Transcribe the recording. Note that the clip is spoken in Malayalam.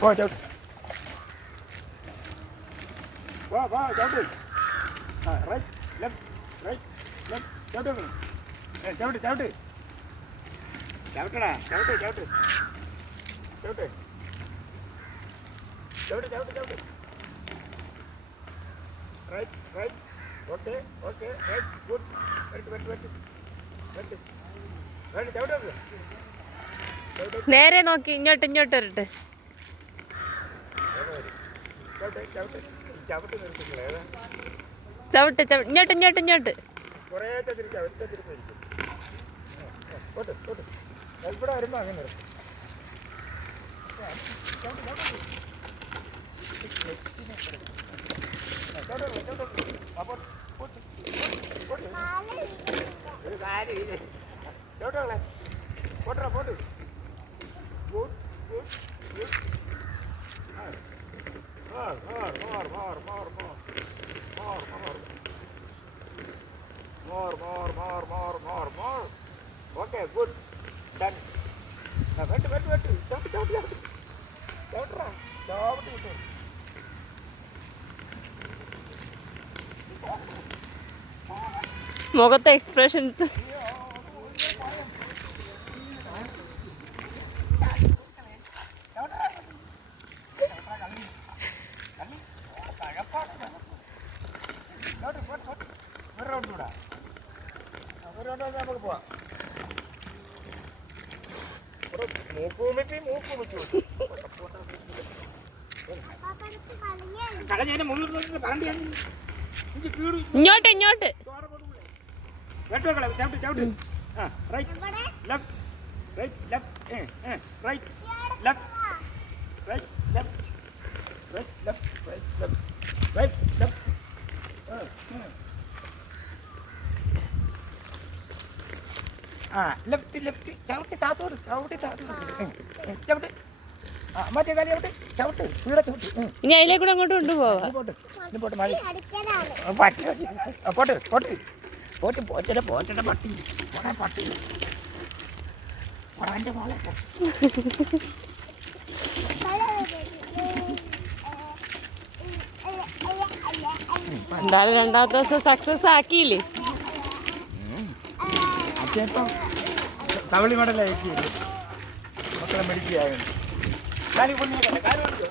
പോ ചവിട്ട് വാ വാ ചവിട്ട് ആ റൈറ്റ് ലെഫ്റ്റ് റൈറ്റ് ലെഫ്റ്റ് ചവിട്ട് വെക്കണം. ഏ, ചവിട്ട് ചവിട്ട് ചവിട്ടടാ ചവിട്ട് ചവിട്ട് ചവിട്ട് ചവിട്ട് ചവിട്ട് ചവിട്ട് right right okay okay right good വെട്ട് വെട്ട് വെട്ട് വെട്ട് വെട്ട് ചവിട്ട് വെക്ക്. ചവിട്ട് നേരെ നോക്കി ഇങ്ങോട്ട് ഇങ്ങോട്ട് വരട്ടെ ചവിട്ട് ചവിട്ട് ചവിട്ട് നിർത്തുന്നില്ല ഏതാ ചവിട്ട് നോക്കി ഇങ്ങോട്ട് ഇങ്ങോട്ട് വരട്ടെ. ചവിട്ട് ഇങ്ങോട്ട് ഇങ്ങോട്ട് ഇങ്ങോട്ട്. Pot More, more, more, more, more, more. More, more. More, more, more, more, more, more. Okay, good. Done. ആ, വെട്ട്, വെട്ട്, വെട്ട്. ചവിട്ട്, ചവിട്ട്, ചവിട്ട്. ചവിട്ടെടാ. ചവിട്ട് വിട്ടു. മുഖത്തെ എക്സ്പ്രഷൻസ് ഒരു round കൂടാ. ആ, ഒരു ലെഫ്റ്റ് നമുക്ക് പോവാം. മൂക്ക് കുമിപ്പി, മൂക്ക് കുമിച്ചു. കളഞ്ഞതിനെ മുഴുവൻ നോക്കിയിട്ട് റൈറ്റ് ഇഞ്ചി ആ ലെഫ്റ്റ് ലെഫ്റ്റ് ചവിട്ടി താത്തോട് ചവിട്ടി താത്തോട്. ചവിട്ട്. ആ മറ്റേ കാലി ചവിട്ട് ചവിട്ട് ഇവിടെ ചവിട്ട്. ഇനി അതിലേക്കൂടെ അങ്ങോട്ട് കൊണ്ടുപോവാ. പോട്ട് പോട്ട് ആ, പട്ടി പട്ടി. പോട്ട് പോട്ട്. പോട്ട് പോറ്റട പോറ്റട പട്ടി. പോടാ പട്ടി. പോടാ മോളെ. പോ. എന്തായാലും രണ്ടാമത്തെ ദിവസം സക്സസ് ആക്കിയില്ലേ? അച്ഛനിപ്പം തവളി മക്കളെ മെഡിക്കുകയായിരുന്നു കാലി പൊണ്ണി കാലി പൊണ്ണിക്കോ